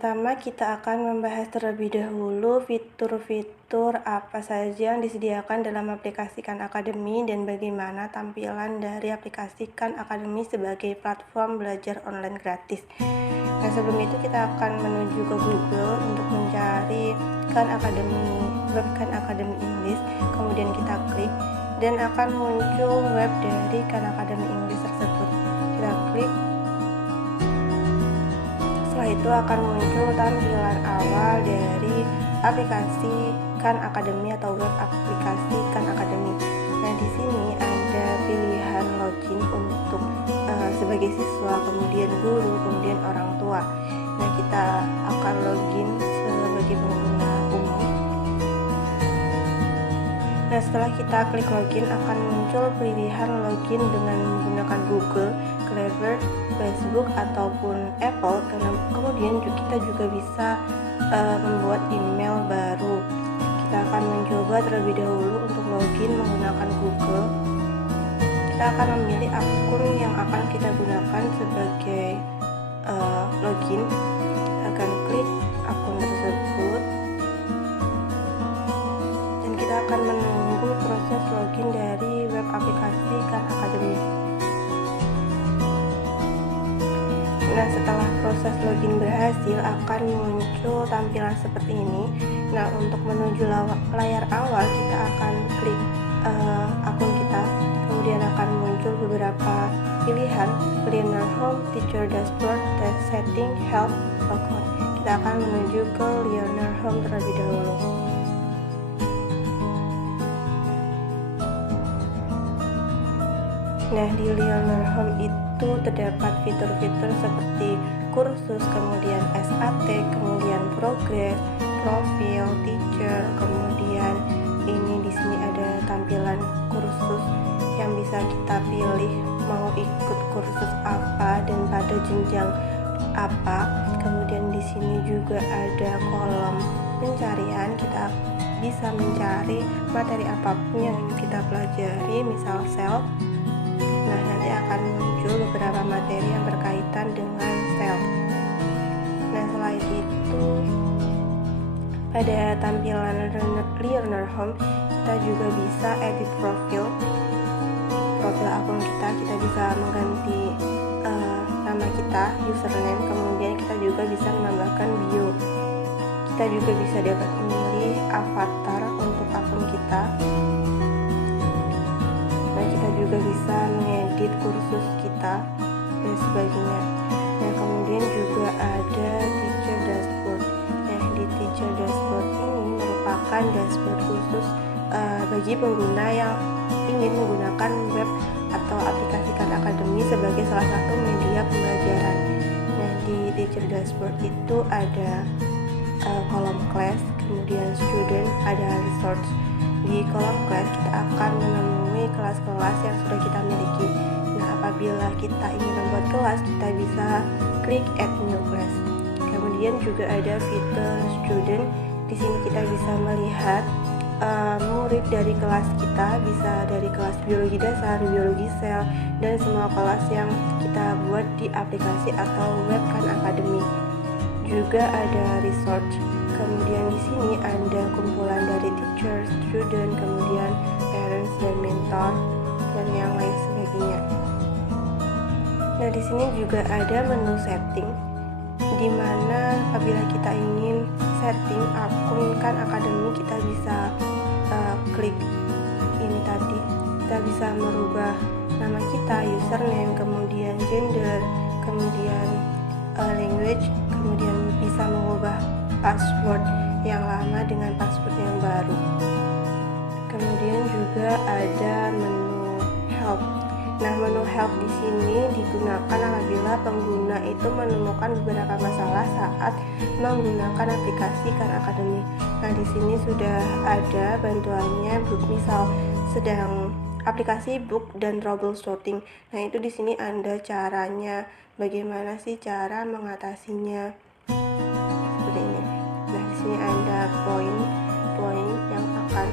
pertama kita akan membahas terlebih dahulu fitur-fitur apa saja yang disediakan dalam aplikasi Khan Academy dan bagaimana tampilan dari aplikasi Khan Academy sebagai platform belajar online gratis. Nah, sebelum itu kita akan menuju ke Google untuk mencari Khan Academy, web Khan Academy English, kemudian kita klik dan akan muncul web dari Khan Academy English tersebut. Kita klik. Setelah itu akan muncul tampilan awal dari aplikasi Khan Academy atau web aplikasi Khan Academy. Nah, di sini ada pilihan login untuk sebagai siswa, kemudian guru, kemudian orang tua. Nah, kita akan login sebagai pengguna umum. Nah, setelah kita klik login akan muncul pilihan login dengan menggunakan Google, Clever, Facebook ataupun Apple. Kemudian kita juga bisa membuat email baru. Kita akan mencoba terlebih dahulu untuk login menggunakan Google. Kita akan memilih akun yang akan kita gunakan sebagai login. Kita akan klik akun tersebut dan kita akan menunggu proses login dari web aplikasi Khan Academy. Nah, setelah proses login berhasil akan muncul tampilan seperti ini. Nah, untuk menuju layar awal kita akan klik akun kita, kemudian akan muncul beberapa pilihan: Learner Home, Teacher Dashboard, Test Setting, Help, Logout. Kita akan menuju ke Learner Home terlebih dahulu. Nah, di Learner Home itu terdapat fitur-fitur seperti kursus, kemudian SAT, kemudian progres, profil, teacher, kemudian ini di sini ada tampilan kursus yang bisa kita pilih mau ikut kursus apa dan pada jenjang apa. Kemudian di sini juga ada kolom pencarian, kita bisa mencari materi apapun yang kita pelajari, misal self. Nah, nanti akan muncul beberapa materi yang berkaitan dengan self. Nah, selain itu pada tampilan Learner Home kita juga bisa edit profil akun kita. Kita bisa mengganti nama kita, username, kemudian kita juga bisa menambahkan bio. Kita juga bisa dapat memilih avatar untuk akun kita. Nah, kita juga bisa mengedit kursus kita dan sebagainya. Nah, kemudian juga ada Teacher Dashboard. Nah, di Teacher Dashboard ini merupakan dashboard khusus bagi pengguna yang ingin menggunakan web atau aplikasi Khan Academy sebagai salah satu media pembelajaran. Nah, di Teacher Dashboard itu ada kolom class, kemudian student, ada resource. Di kolom class kita akan menemui kelas-kelas yang sudah kita miliki. Nah, apabila kita ingin membuat kelas, kita bisa klik add new class. Kemudian juga ada fitur student. Di sini kita bisa melihat murid dari kelas kita, bisa dari kelas biologi dasar, biologi sel, dan semua kelas yang kita buat di aplikasi atau web Khan Academy. Juga ada resource. Kemudian di sini ada kumpulan dari teacher, student, kemudian parents dan mentor dan yang lain sebagainya. Nah, di sini juga ada menu setting, di mana apabila kita ingin setting akun Khan Academy kita bisa klik ini tadi. Kita bisa merubah nama kita, username, kemudian gender, kemudian language, kemudian bisa mengubah password yang lama dengan password yang baru. Kemudian juga ada menu help. Nah, menu help di sini digunakan apabila pengguna itu menemukan beberapa masalah saat menggunakan aplikasi Khan Academy. Nah, di sini sudah ada bantuannya, misal sedang aplikasi book dan troubleshooting. Nah, itu di sini ada caranya, bagaimana sih cara mengatasinya. Seperti ini. Nah, di sini ada poin yang akan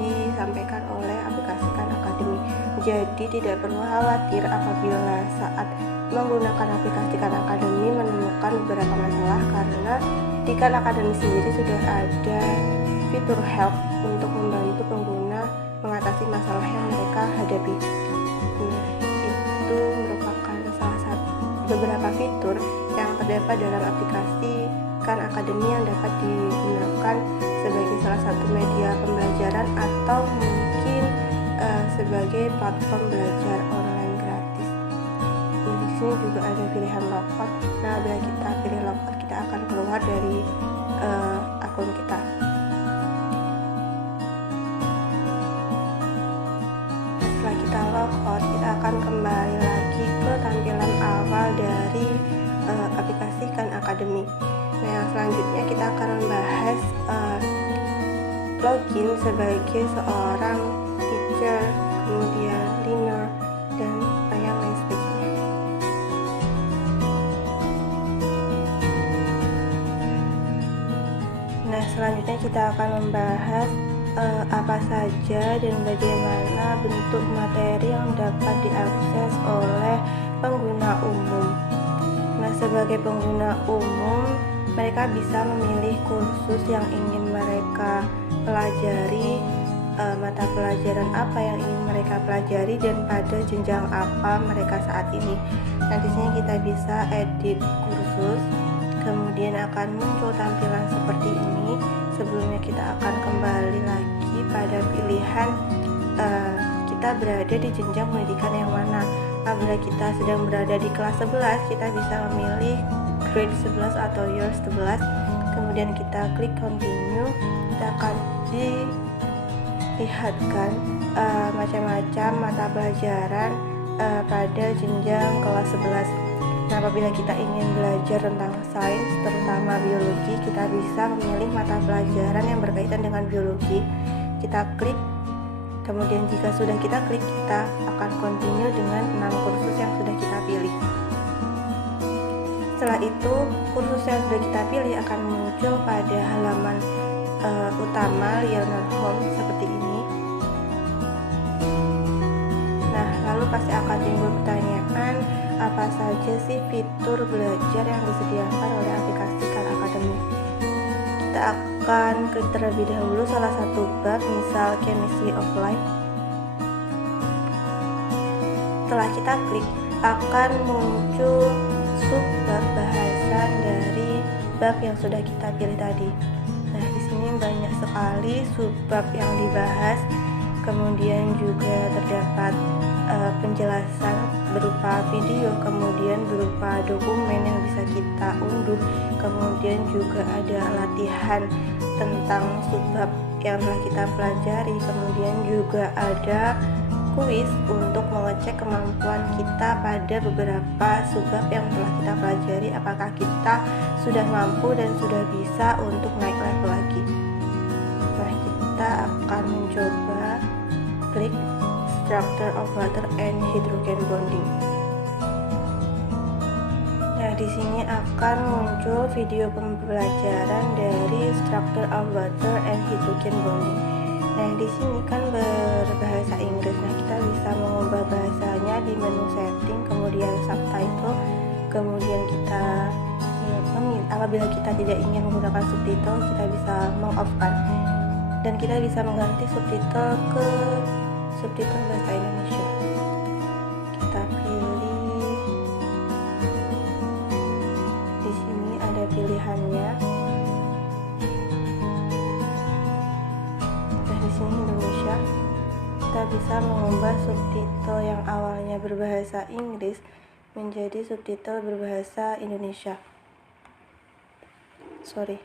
disampaikan oleh aplikasi Khan Academy. Jadi tidak perlu khawatir apabila saat menggunakan aplikasi Khan Academy menemukan beberapa masalah, karena di Khan Academy sendiri sudah ada fitur help untuk membantu pengguna mengatasi masalah yang mereka hadapi. Nah, itu merupakan salah satu beberapa fitur yang terdapat dalam aplikasi Khan Academy yang dapat digunakan sebagai salah satu media pembelajaran atau mungkin sebagai platform belajar online gratis. Nah, di sini juga ada pilihan logout. Nah, bila kita pilih logout, kita akan keluar dari akun kita. Setelah kita logout, kita akan kembali lagi ke tampilan awal dari aplikasi Khan Academy. Nah, yang selanjutnya kita akan membahas login sebagai seorang teacher, kemudian learner, dan yang lain sebagainya. Nah, selanjutnya kita akan membahas apa saja dan bagaimana bentuk materi yang dapat diakses oleh pengguna umum. Nah, sebagai pengguna umum, mereka bisa memilih kursus yang ingin mereka pelajari, mata pelajaran apa yang ingin mereka pelajari, dan pada jenjang apa mereka saat ini. Nah, di sini kita bisa edit kursus, kemudian akan muncul tampilan seperti ini. Sebelumnya kita akan kembali lagi pada pilihan kita berada di jenjang pendidikan yang mana. Apabila kita sedang berada di kelas 11, kita bisa memilih grade 11 atau year 11. Kemudian kita klik continue, kita akan dilihatkan macam-macam mata pelajaran pada jenjang kelas 11. Nah, apabila kita ingin belajar tentang sains, terutama biologi, kita bisa memilih mata pelajaran yang berkaitan dengan biologi. Kita klik, kemudian jika sudah kita klik, kita akan continue dengan 6 kursus yang sudah kita pilih. Setelah itu, kursus yang sudah kita pilih akan muncul pada halaman utama Learner Home seperti ini. Nah, lalu pasti akan timbul pertanyaan, apa saja sih fitur belajar yang disediakan oleh aplikasi Khan Academy? Kita akan klik terlebih dahulu salah satu bab, misal Chemistry of Life. Setelah kita klik, akan muncul subbab bahasan dari bab yang sudah kita pilih tadi. Nah, di sini banyak sekali subbab yang dibahas. Kemudian juga terdapat penjelasan berupa video, kemudian berupa dokumen yang bisa kita unduh, kemudian juga ada latihan tentang subbab yang telah kita pelajari, kemudian juga ada kuis untuk mengecek kemampuan kita pada beberapa subbab yang telah kita pelajari, apakah kita sudah mampu dan sudah bisa untuk naik level lagi. Nah, kita akan mencoba klik Structure of Water and Hydrogen Bonding. Nah, di sini akan muncul video pembelajaran dari Structure of Water and Hydrogen Bonding. Nah, di sini kan berbahasa Inggris. Nah, kita bisa mengubah bahasanya di menu setting, kemudian subtitle, kemudian kita apabila kita tidak ingin menggunakan subtitle, kita bisa meng-off-kan, dan kita bisa mengganti subtitle ke subtitle bahasa Indonesia. Kita pilih, di sini ada pilihannya. Nah, di sini Indonesia. Kita bisa mengubah subtitle yang awalnya berbahasa Inggris menjadi subtitle berbahasa Indonesia. Sorry.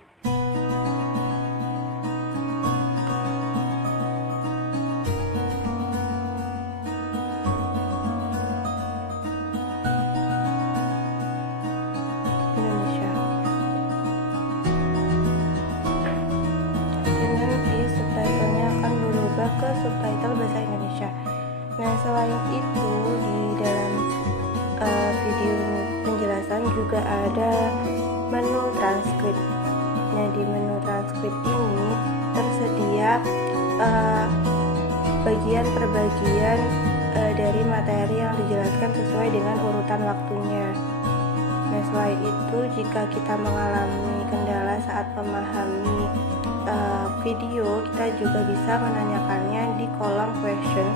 Ke subtitle bahasa Indonesia. Nah, selain itu di dalam video penjelasan juga ada menu transkrip. Nah, di menu transkrip ini tersedia bagian per bagian dari materi yang dijelaskan sesuai dengan urutan waktunya. Nah, selain itu, jika kita mengalami kendala saat memahami video, kita juga bisa menanyakannya di kolom question,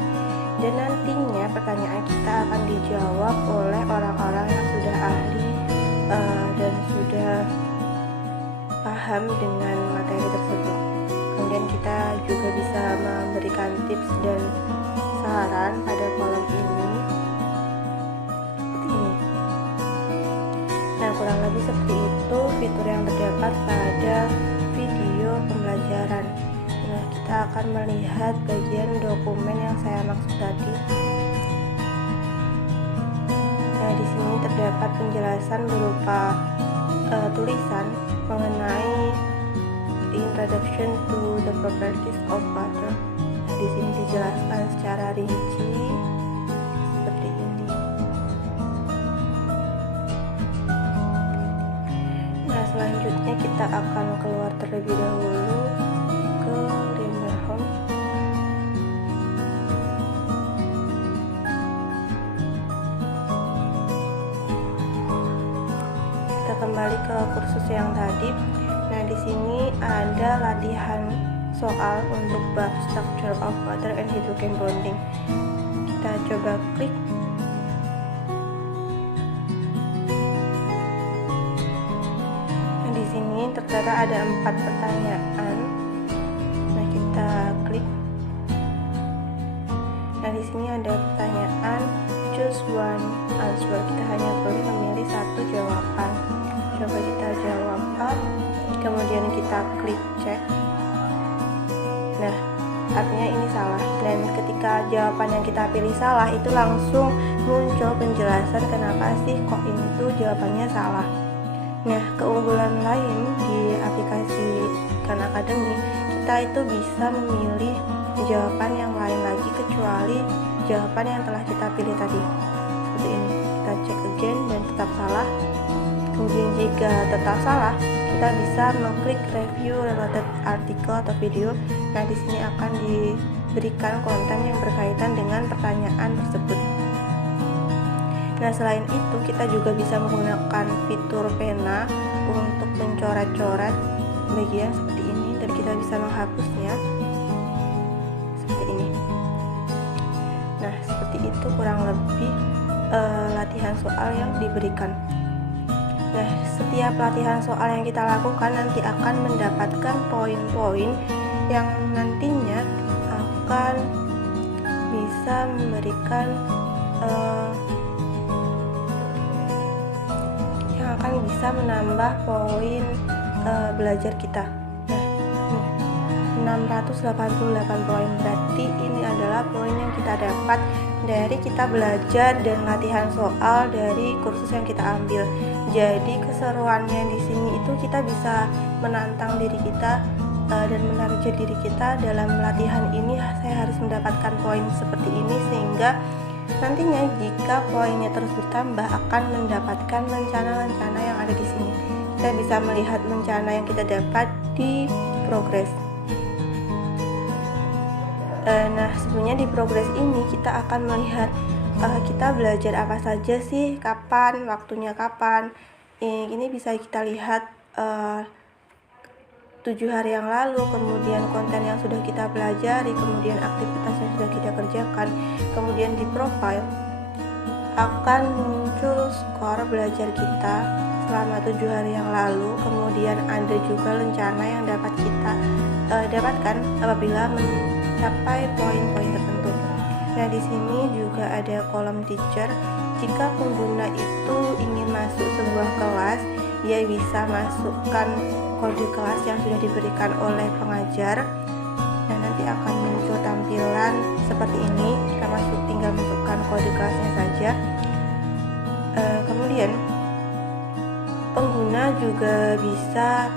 dan nantinya pertanyaan kita akan dijawab oleh orang-orang yang sudah ahli dan sudah paham dengan materi tersebut. Kemudian kita juga bisa memberikan tips dan saran pada kolom ini. Nah, kurang lebih seperti itu fitur yang terdapat pada video pembelajaran. Nah, kita akan melihat bagian dokumen yang saya maksud tadi. Nah, di sini terdapat penjelasan berupa tulisan mengenai Introduction to the Properties of Water. Nah, di sini dijelaskan secara rinci seperti ini. Nah, selanjutnya kita akan keluar terlebih dahulu ke Lembar Home. Kita kembali ke kursus yang tadi. Nah, di sini ada latihan soal untuk bab Structure of Water and Hydrogen Bonding. Kita coba klik. Nah, di sini tertera ada 4 pertanyaan. Nah, kita klik. Nah, di sini ada pertanyaan choose one answer. Kita hanya boleh memilih satu jawaban. Coba kita jawab A. Kemudian kita klik cek. Nah, artinya ini salah, dan ketika jawaban yang kita pilih salah, itu langsung muncul penjelasan kenapa sih kok ini tuh jawabannya salah. Nah, keunggulan lain di aplikasi Khan Academy, kita itu bisa memilih jawaban yang lain lagi kecuali jawaban yang telah kita pilih tadi. Seperti ini, kita cek again dan tetap salah. Kemudian jika tetap salah, kita bisa mengklik review related article atau video. Nah, di sini akan diberikan konten yang berkaitan dengan pertanyaan tersebut. Nah, selain itu kita juga bisa menggunakan fitur pena untuk mencoret-coret bagian seperti ini, dan kita bisa menghapusnya seperti ini. Nah, seperti itu kurang lebih latihan soal yang diberikan. Nah, setiap latihan soal yang kita lakukan nanti akan mendapatkan poin-poin yang nantinya akan bisa memberikan yang akan bisa menambah poin belajar kita. Nah, 688 poin, berarti ini adalah poin yang kita dapat dari kita belajar dan latihan soal dari kursus yang kita ambil. Jadi keseruannya di sini itu kita bisa menantang diri kita dan menarget diri kita dalam latihan ini. Saya harus mendapatkan poin seperti ini, sehingga nantinya jika poinnya terus bertambah akan mendapatkan lencana-lencana yang ada di sini. Kita bisa melihat lencana yang kita dapat di progres. Nah, sebenarnya di progres ini kita akan melihat kita belajar apa saja sih, kapan, waktunya kapan. Ini bisa kita lihat 7 hari yang lalu, kemudian konten yang sudah kita pelajari, kemudian aktivitas yang sudah kita kerjakan. Kemudian di profile akan muncul skor belajar kita selama 7 hari yang lalu. Kemudian ada juga lencana yang dapat kita dapatkan apabila mencapai poin-poin tertentu. Nah, di sini juga ada kolom teacher. Jika pengguna itu ingin masuk sebuah kelas, dia bisa masukkan kode kelas yang sudah diberikan oleh pengajar. Nah, nanti akan muncul tampilan seperti ini. Kita tinggal masukkan kode kelasnya saja. Kemudian pengguna juga bisa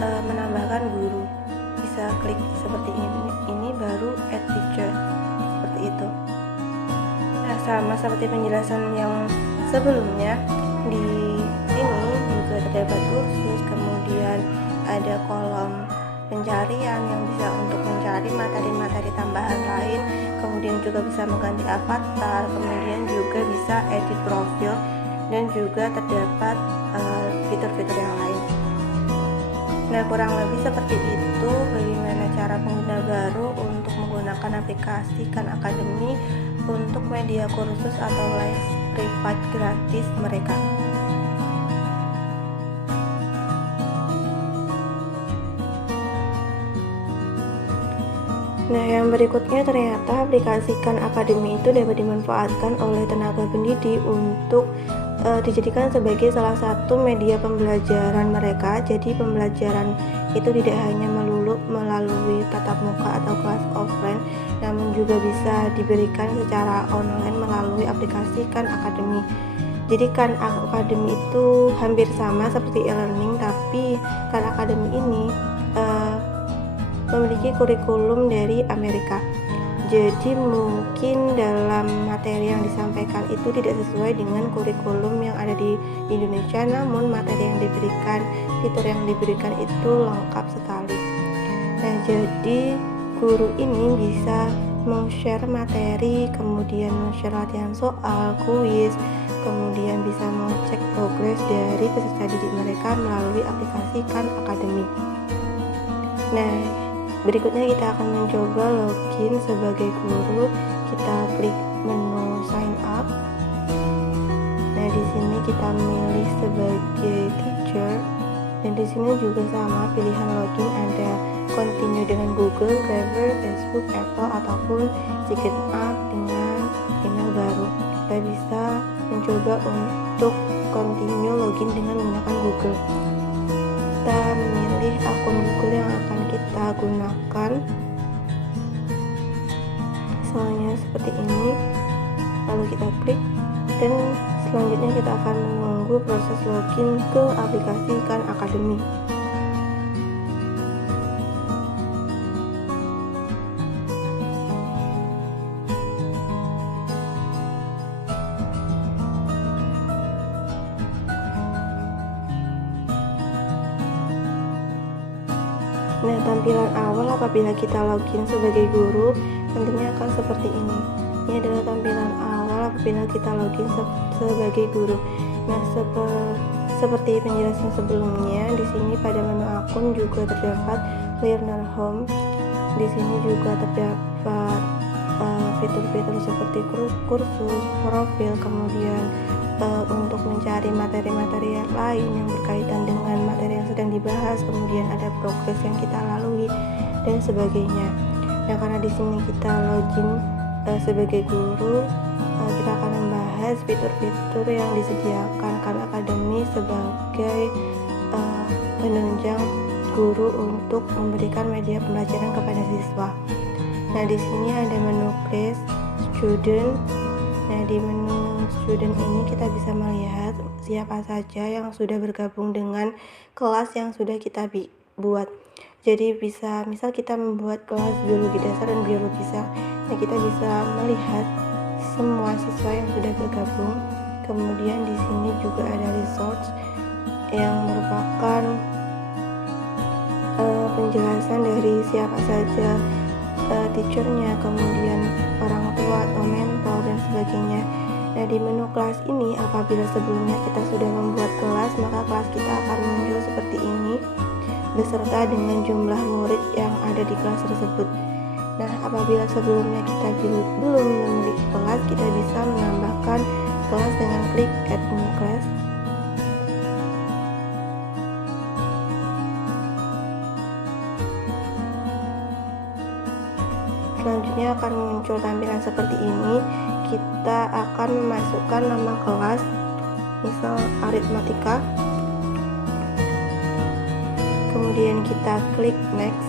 menambahkan guru. Bisa klik seperti ini baru add teacher, seperti itu. Nah, sama seperti penjelasan yang sebelumnya, di sini juga terdapat kursus, kemudian ada kolom pencarian yang bisa untuk mencari materi-materi tambahan lain, kemudian kemudian juga bisa mengganti avatar, kemudian juga bisa edit profil, dan juga terdapat fitur-fitur yang lain. Nah, kurang lebih seperti itu bagaimana cara pengguna baru untuk menggunakan aplikasi Khan Academy untuk media kursus atau les privat gratis mereka. Nah, yang berikutnya ternyata aplikasi Khan Academy itu dapat dimanfaatkan oleh tenaga pendidik untuk dijadikan sebagai salah satu media pembelajaran mereka. Jadi pembelajaran itu tidak hanya melulu melalui tatap muka atau kelas offline, namun juga bisa diberikan secara online melalui aplikasi Khan Academy. Jadi Khan Academy itu hampir sama seperti e-learning, tapi Khan Academy ini memiliki kurikulum dari Amerika. Jadi mungkin dalam materi yang disampaikan itu tidak sesuai dengan kurikulum yang ada di Indonesia, namun materi yang diberikan, fitur yang diberikan itu lengkap sekali. Nah, jadi guru ini bisa meng-share materi, kemudian meng-share latihan soal, kuis, kemudian bisa mengecek progres dari peserta didik mereka melalui aplikasi Khan Academy. Nah, berikutnya kita akan mencoba login sebagai guru. Kita klik menu sign up. Nah, di sini kita milih sebagai teacher, dan di sini juga sama pilihan login, ada continue dengan Google, Clever, Facebook, Apple, ataupun sign up dengan email baru. Kita bisa mencoba untuk continue login dengan menggunakan Google. Kita memilih akun Google yang akan kita gunakan, misalnya seperti ini, lalu kita klik, dan selanjutnya kita akan menunggu proses login ke aplikasi Khan Academy. Nah, tampilan awal apabila kita login sebagai guru tentunya akan seperti ini. Ini adalah tampilan awal apabila kita login sebagai guru. Nah, seperti penjelasan sebelumnya, di sini pada menu akun juga terdapat Learner Home. Di sini juga terdapat fitur-fitur seperti kursus, profil, kemudian untuk mencari materi-materi yang lain yang berkaitan dengan materi yang sedang dibahas, kemudian ada progres yang kita lalui dan sebagainya. Nah, karena di sini kita login sebagai guru, kita akan membahas fitur-fitur yang disediakan Khan Academy sebagai penunjang guru untuk memberikan media pembelajaran kepada siswa. Nah, di sini ada menu class, student. Nah, di menu student ini kita bisa melihat siapa saja yang sudah bergabung dengan kelas yang sudah kita buat. Jadi bisa, misal kita membuat kelas biologi dasar dan biologi sel. Nah, kita bisa melihat semua siswa yang sudah bergabung. Kemudian di sini juga ada resource yang merupakan penjelasan dari siapa saja teachernya, kemudian orang tua atau mentor dan sebagainya. Nah, di menu kelas ini apabila sebelumnya kita sudah membuat kelas, maka kelas kita akan muncul seperti ini beserta dengan jumlah murid yang ada di kelas tersebut. Nah, apabila sebelumnya kita belum memiliki kelas, kita bisa menambahkan kelas dengan klik add new class. Selanjutnya akan muncul tampilan seperti ini. Kita akan memasukkan nama kelas, misal aritmatika. Kemudian kita klik next.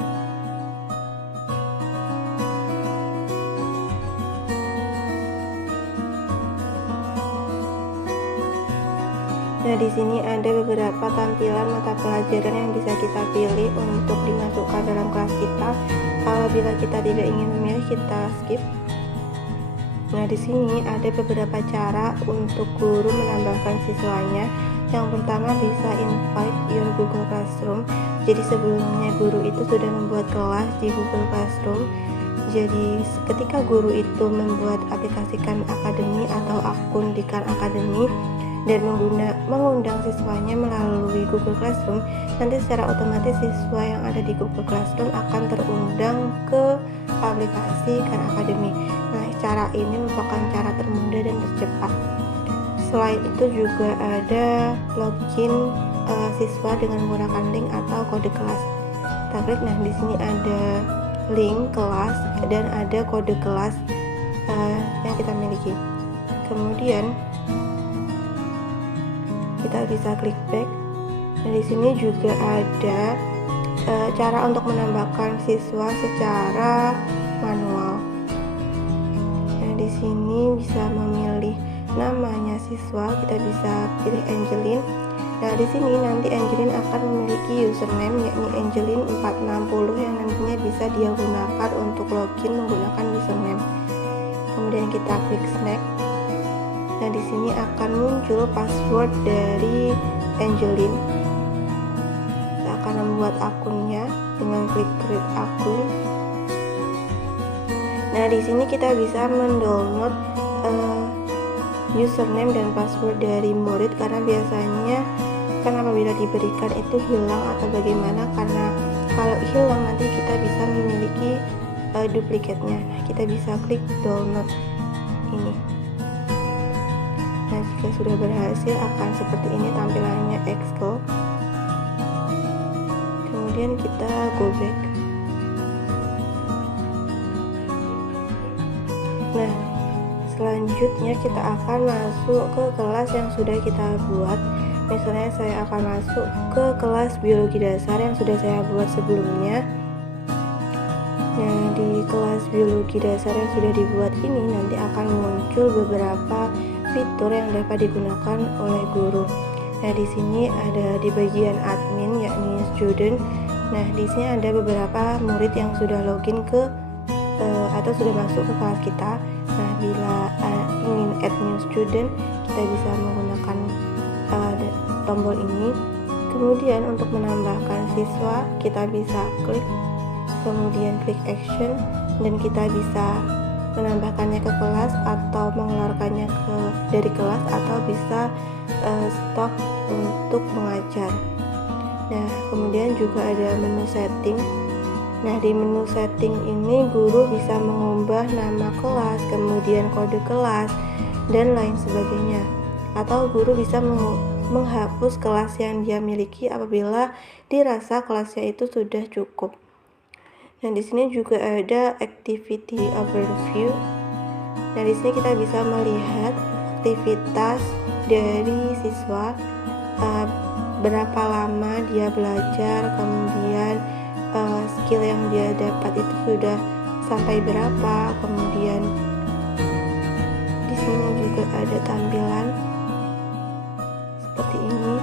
Nah, di sini ada beberapa tampilan mata pelajaran yang bisa kita pilih untuk dimasukkan dalam kelas kita. Apabila kita tidak ingin memilih, kita skip. Nah, di sini ada beberapa cara untuk guru menambahkan siswanya. Yang pertama, bisa invite your Google Classroom. Jadi sebelumnya guru itu sudah membuat kelas di Google Classroom. Jadi ketika guru itu membuat aplikasi Khan Academy atau akun di Khan Academy dan mengundang siswanya melalui Google Classroom, nanti secara otomatis siswa yang ada di Google Classroom akan terundang ke aplikasi Khan Academy. Nah, cara ini merupakan cara termudah dan tercepat. Selain itu juga ada login siswa dengan menggunakan link atau kode kelas. Kita klik, nah di sini ada link kelas dan ada kode kelas yang kita miliki. Kemudian kita bisa klik back. Nah, di sini juga ada cara untuk menambahkan siswa secara manual. Nah, di sini bisa memilih namanya siswa, kita bisa pilih Angelin. Nah, di sini nanti Angelin akan memiliki username yakni Angelin460 yang nantinya bisa dia gunakan untuk login menggunakan username. Kemudian kita klik next. Nah, di sini akan muncul password dari Angelin. Kita akan membuat akunnya dengan klik create akun. Nah, di sini kita bisa mendownload username dan password dari murid, karena biasanya kan apabila diberikan itu hilang atau bagaimana, karena kalau hilang nanti kita bisa memiliki duplikatnya. Nah, kita bisa klik download ini. Nah, jika sudah berhasil akan seperti ini tampilannya Excel. Kemudian kita go back. Nah, selanjutnya kita akan masuk ke kelas yang sudah kita buat. Misalnya saya akan masuk ke kelas biologi dasar yang sudah saya buat sebelumnya. Nah, di kelas biologi dasar yang sudah dibuat ini nanti akan muncul beberapa fitur yang dapat digunakan oleh guru. Nah, di sini ada di bagian admin yakni student. Nah, di sini ada beberapa murid yang sudah login ke atau sudah masuk ke kelas kita. Nah, bila ingin add new student, kita bisa menggunakan tombol ini. Kemudian untuk menambahkan siswa, kita bisa klik, kemudian klik action, dan kita bisa menambahkannya ke kelas atau mengeluarkannya dari kelas, atau bisa stop untuk mengajar. Nah, kemudian juga ada menu setting. Nah, di menu setting ini guru bisa mengubah nama kelas, kemudian kode kelas, dan lain sebagainya. Atau guru bisa menghapus kelas yang dia miliki apabila dirasa kelasnya itu sudah cukup. Nah, di sini juga ada activity overview. Nah, di sini kita bisa melihat aktivitas dari siswa, berapa lama dia belajar, kemudian skill yang dia dapat itu sudah sampai berapa. Kemudian di sini juga ada tampilan seperti ini,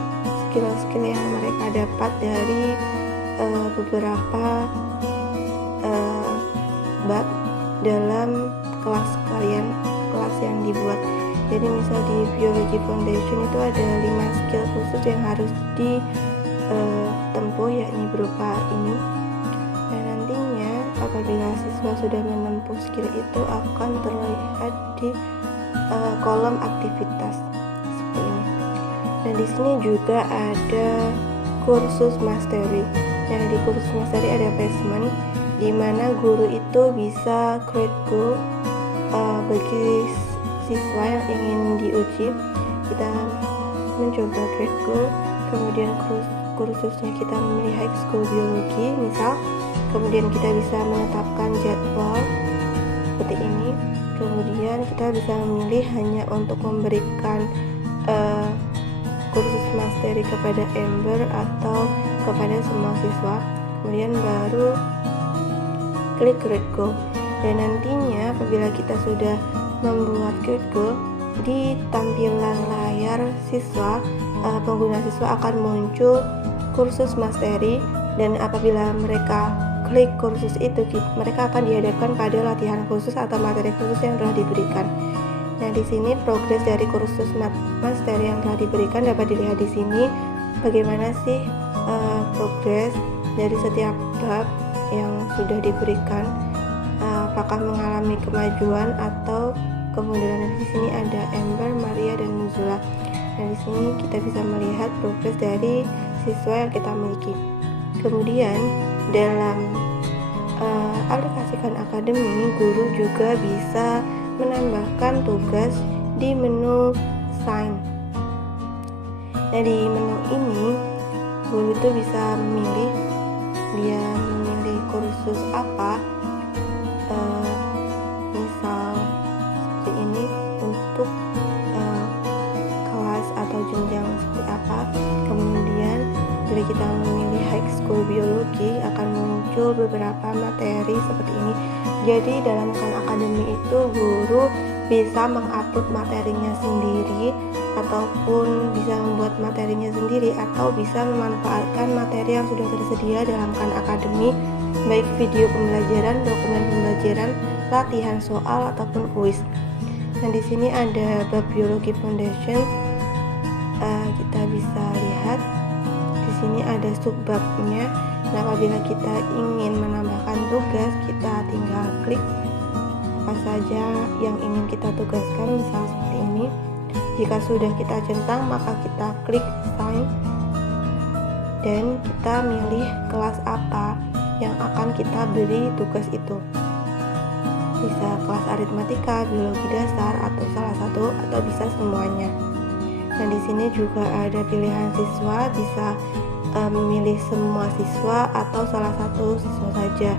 skill-skill yang mereka dapat dari beberapa bab dalam kelas kalian, kelas yang dibuat. Jadi misal di Biology Foundation itu ada 5 skill khusus yang harus ditempuh, yakni berupa ini. Dan nantinya apabila siswa sudah menempuh skill itu akan terlihat di kolom aktivitas seperti ini. Dan di sini juga ada kursus mastery. Nah, di kursus mastery ada placement, di mana guru itu bisa create goal bagi siswa yang ingin diuji. Kita mencoba create goal, kemudian kursusnya kita memilih high school biologi misal, kemudian kita bisa menetapkan jadwal seperti ini. Kemudian kita bisa memilih hanya untuk memberikan kursus mastery kepada Ember atau kepada semua siswa. Kemudian baru klik create goal. Dan nantinya apabila kita sudah membuat create goal, di tampilan layar siswa, pengguna siswa akan muncul kursus mastery, dan apabila mereka klik kursus itu, mereka akan dihadapkan pada latihan khusus atau materi khusus yang telah diberikan. Nah, di sini progres dari kursus mastery yang telah diberikan dapat dilihat di sini. Bagaimana sih progres dari setiap bab yang sudah diberikan. apakah mengalami kemajuan atau kemunduran. Di sini ada Amber, Maria, dan Nuzula. Nah, di sini kita bisa melihat progres dari siswa yang kita miliki. Kemudian dalam aplikasi Khan Academy, guru juga bisa menambahkan tugas di menu Sign. Nah, di menu ini guru itu bisa memilih kursus apa, misal seperti ini untuk kelas atau jenjang seperti apa. Kemudian bila kita memilih high school biologi, akan muncul beberapa materi seperti ini. Jadi dalam Khan Academy itu guru bisa mengupload materinya sendiri, ataupun bisa membuat materinya sendiri, atau bisa memanfaatkan materi yang sudah tersedia dalam Khan Academy, baik video pembelajaran, dokumen pembelajaran, latihan soal, ataupun kuis. Nah, di sini ada bab biologi foundation. Kita bisa lihat di sini ada subbabnya. Nah, apabila kita ingin menambahkan tugas, kita tinggal klik apa saja yang ingin kita tugaskan, misal seperti ini. Jika sudah kita centang, maka kita klik sign dan kita milih kelas apa yang akan kita beri tugas itu. Bisa kelas aritmatika, biologi dasar, atau salah satu, atau bisa semuanya. Nah, di sini juga ada pilihan siswa, bisa memilih semua siswa atau salah satu siswa saja.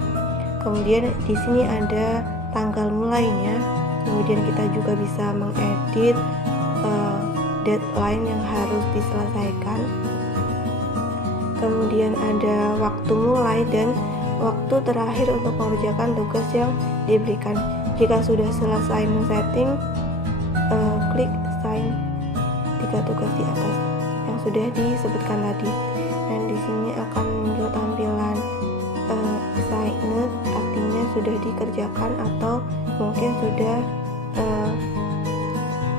Kemudian di sini ada tanggal mulainya. Kemudian kita juga bisa mengedit deadline yang harus diselesaikan. Kemudian ada waktu mulai dan waktu terakhir untuk mengerjakan tugas yang diberikan. Jika sudah selesai men-setting, klik sign 3 tugas di atas yang sudah disebutkan tadi. Dan di sini akan muncul tampilan assigned, artinya sudah dikerjakan atau mungkin sudah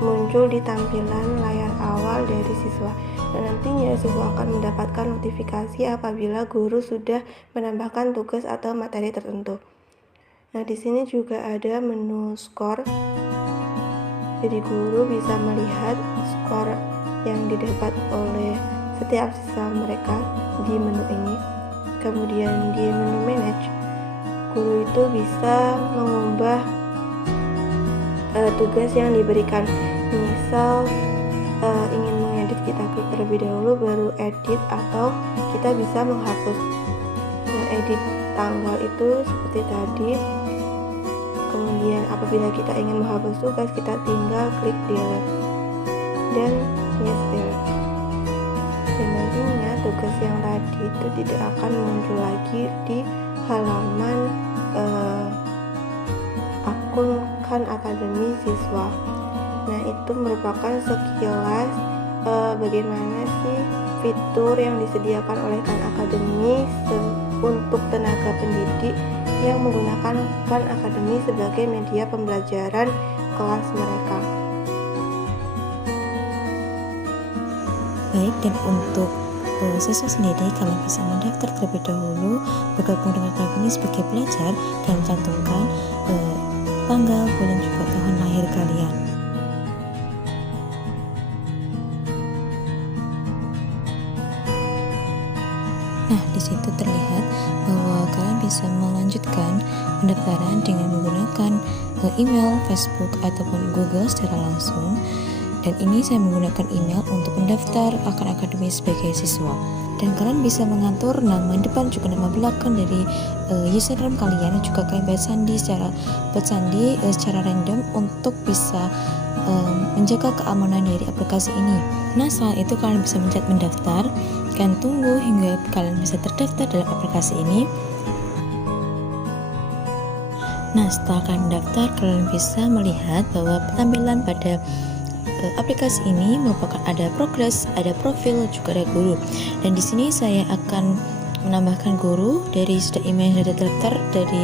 muncul di tampilan layar awal dari siswa. Dan nantinya siswa akan mendapatkan notifikasi apabila guru sudah menambahkan tugas atau materi tertentu. Nah, di sini juga ada menu skor. Jadi guru bisa melihat skor yang didapat oleh setiap siswa mereka di menu ini. Kemudian di menu manage, guru itu bisa mengubah tugas yang diberikan. Misal ingin mengedit, kita klik terlebih dahulu baru edit, atau kita bisa menghapus. Nah, edit tanggal itu seperti tadi. Kemudian apabila kita ingin menghapus tugas, kita tinggal klik delete dan yes delete. Dan nantinya tugas yang tadi itu tidak akan muncul lagi di halaman akun Khan Academy siswa. Nah, itu merupakan sekilas bagaimana sih fitur yang disediakan oleh Khan Academy untuk tenaga pendidik yang menggunakan Khan Academy sebagai media pembelajaran kelas mereka. Baik, dan untuk siswa sendiri, kalian bisa mendaftar terlebih dahulu, bergabung dengan Khan Academy sebagai pelajar, dan cantumkan tanggal, bulan, juga tahun lahir kalian. Nah, di situ terlihat bahwa kalian bisa melanjutkan pendaftaran dengan menggunakan email, Facebook, ataupun Google secara langsung. Dan ini saya menggunakan email untuk mendaftar Khan Academy sebagai siswa. Dan kalian bisa mengatur nama depan juga nama belakang dari username kalian, dan juga kalian buat sandi secara random untuk bisa menjaga keamanan dari aplikasi ini. Nah, saat itu kalian bisa mencet mendaftar. Kalian tunggu hingga kalian bisa terdaftar dalam aplikasi ini. Nah, setelah kalian mendaftar, kalian bisa melihat bahwa tampilan pada aplikasi ini merupakan ada progres, ada profil, juga ada guru. Dan di sini saya akan menambahkan guru dari email yang sudah terdaftar dari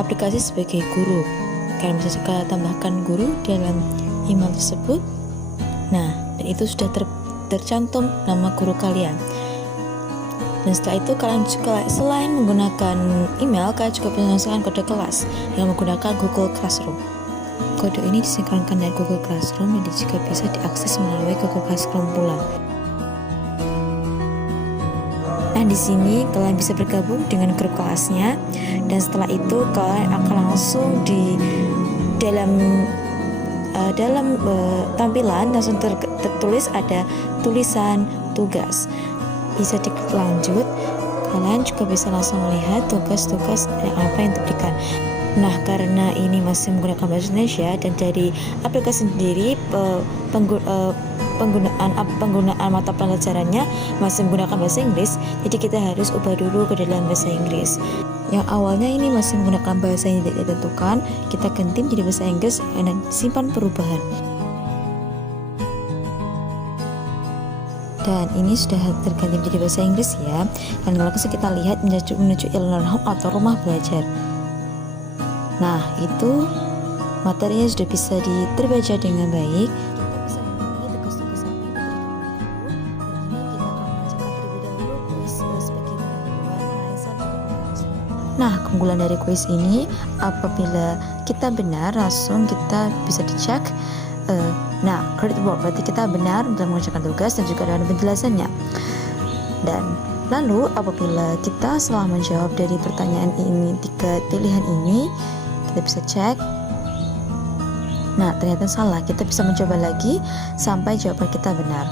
aplikasi sebagai guru. Kalian bisa juga tambahkan guru dalam email tersebut. Nah, dan itu sudah tercantum nama guru kalian. Dan setelah itu kalian juga selain menggunakan email, kalian juga bisa memasukkan kode kelas yang menggunakan Google Classroom. Kode ini disinkronkan dari Google Classroom dan juga bisa diakses melalui Google Classroom pula. Nah, di sini kalian bisa bergabung dengan grup kelasnya, dan setelah itu kalian akan langsung di dalam tampilan langsung tertulis ada tulisan tugas. Bisa diklik lanjut. Kalian juga bisa langsung melihat tugas-tugas yang apa yang diberikan. Nah, karena ini masih menggunakan bahasa Indonesia dan dari aplikasi sendiri penggunaan mata pelajarannya masih menggunakan bahasa Inggris, jadi kita harus ubah dulu ke dalam bahasa Inggris. Yang awalnya ini masih menggunakan bahasa yang tidak ditentukan, kita ganti menjadi bahasa Inggris dan simpan perubahan. Dan ini sudah terganti menjadi bahasa Inggris ya. Dan lalu kita lihat menuju e-learning home atau rumah belajar. Nah, itu materinya sudah bisa terbaca dengan baik. Kita bisa memilih tugas-tugas apa yang diberikan oleh guru. Dan ini kita akan mengerjakan terlebih dahulu kuis sebagai pendahuluan analisa dan mekanisme. Nah, keunggulan dari kuis ini apabila kita benar langsung kita bisa dicek. Nah, great work, berarti kita benar dalam mengerjakan tugas dan juga dalam penjelasannya. Dan lalu apabila kita salah menjawab dari pertanyaan ini, 3 pilihan ini, kita bisa cek. Nah, ternyata salah. Kita bisa mencoba lagi sampai jawaban kita benar.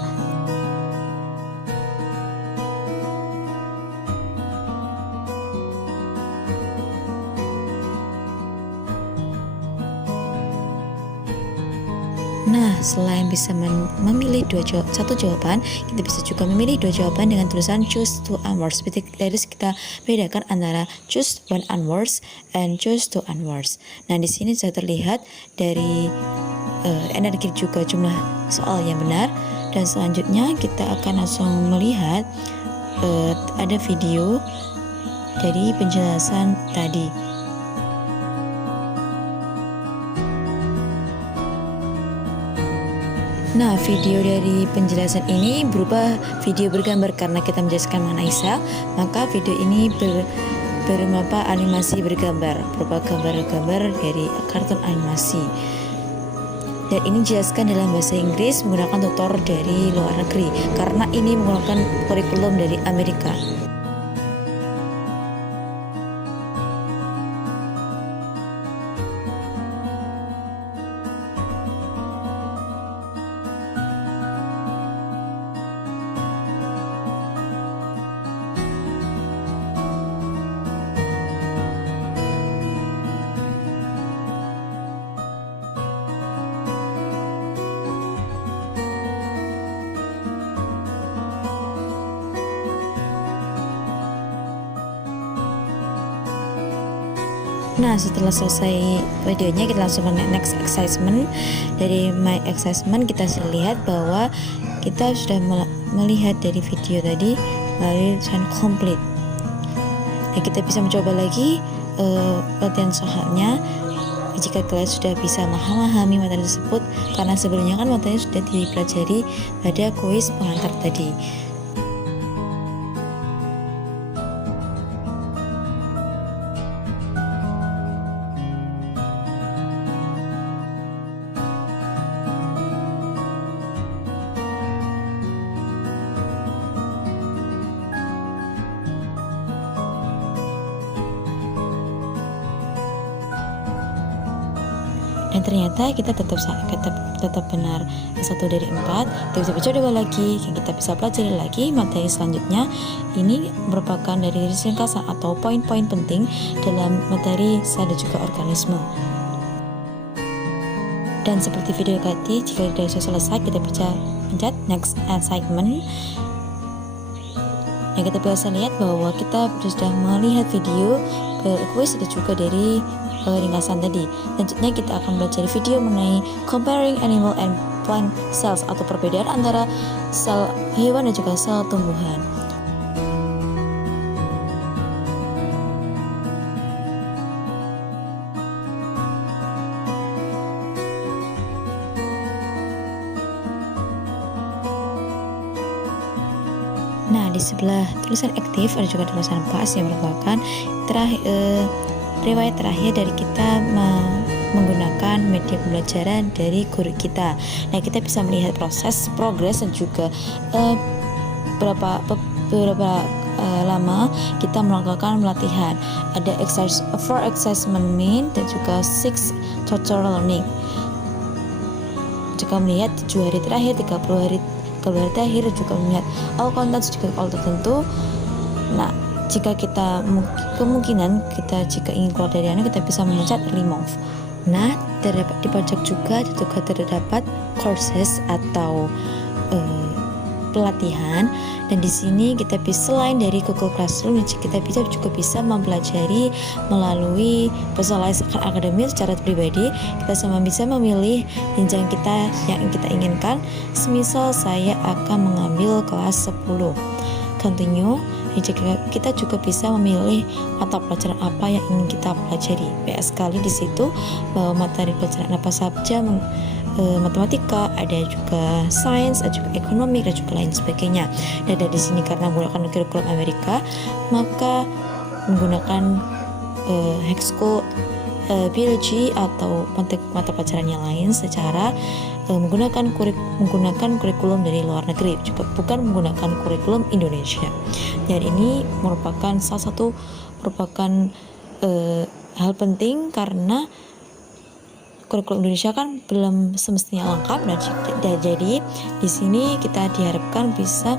Nah, selain bisa memilih satu jawaban, kita bisa juga memilih 2 jawaban dengan tulisan choose 2 answers. Jadi kita bedakan antara choose 1 answers and choose 2 answers. Nah, di sini sudah terlihat dari energi juga jumlah soal yang benar. Dan selanjutnya kita akan langsung melihat ada video dari penjelasan tadi. Nah, video dari penjelasan ini berupa video bergambar karena kita menjelaskan mengenai sel, maka video ini berupa animasi bergambar, berupa gambar-gambar dari kartun animasi. Dan ini dijelaskan dalam bahasa Inggris menggunakan tutor dari luar negeri karena ini menggunakan kurikulum dari Amerika. Nah, setelah selesai videonya, kita langsung ke next assessment. Dari my assessment kita bisa lihat bahwa kita sudah melihat dari video tadi melalui tulisan complete. Dan kita bisa mencoba lagi latihan soalnya jika kalian sudah bisa memahami materi tersebut, karena sebelumnya kan materi sudah dipelajari pada kuis pengantar tadi. Dan ternyata kita tetap benar 1 dari 4. Kita bisa mencoba lagi, kita bisa pelajari lagi materi selanjutnya. Ini merupakan dari ringkasan atau poin-poin penting dalam materi sel dan juga organisme. Dan seperti video tadi, jika sudah selesai, kita bisa pencet next assignment. Dan kita bisa lihat bahwa kita sudah melihat video kuis dan juga dari ringkasan tadi. Selanjutnya kita akan belajar video mengenai comparing animal and plant cells atau perbedaan antara sel hewan dan juga sel tumbuhan. Nah, di sebelah tulisan aktif ada juga tulisan past yang merupakan riwayat terakhir dari kita menggunakan media pembelajaran dari guru kita. Nah, kita bisa melihat proses, progres, dan juga berapa lama kita melakukan pelatihan. Ada 4 assessment main dan juga 6 total learning. Jika melihat 7 hari terakhir, 30 hari terakhir, juga melihat all contents juga all tertentu. Nah, jika kita kemungkinan jika ingin keluar dari anak, kita bisa memencet remove. Nah, terdapat di pojok juga terdapat courses atau pelatihan, dan di sini kita bisa selain dari Google Classroom, kita juga bisa mempelajari melalui personalized academy secara pribadi. Kita sama bisa memilih jenjang kita yang kita inginkan. Semisal saya akan mengambil kelas 10 continue, kita juga bisa memilih mata pelajaran apa yang ingin kita pelajari. Banyak sekali di situ bahwa materi pelajaran apa saja, matematika, ada juga sains, ada juga ekonomi, dan juga lain sebagainya. Dan dari sini karena menggunakan kurikulum Amerika, maka menggunakan high school biology atau mata pelajaran yang lain secara menggunakan kurikulum dari luar negeri, juga bukan menggunakan kurikulum Indonesia. Dan ini merupakan salah satu hal penting karena kurikulum Indonesia kan belum semestinya lengkap, dan jadi di sini kita diharapkan bisa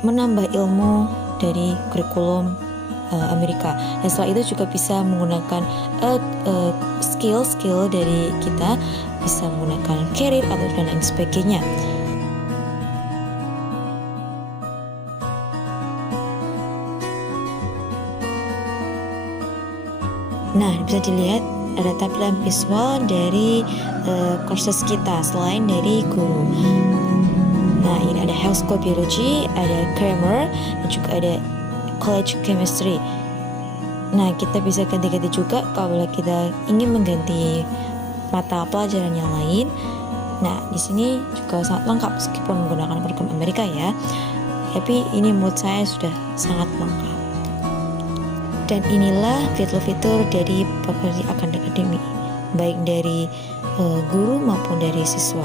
menambah ilmu dari kurikulum Amerika. Dan setelah itu juga bisa menggunakan skill dari kita, bisa menggunakan career atau dan lain sebagainya. Nah, bisa dilihat ada tampilan visual dari courses kita selain dari guru. Nah, ini ada health school biology, ada grammar, dan juga ada college chemistry. Nah, kita bisa ganti-ganti juga kalau kita ingin mengganti mata pelajaran yang lain. Nah, di sini juga sangat lengkap meskipun menggunakan kurikulum Amerika ya. Tapi ini menurut saya sudah sangat lengkap. Dan inilah fitur-fitur dari Pekerja Akademi, baik dari guru maupun dari siswa.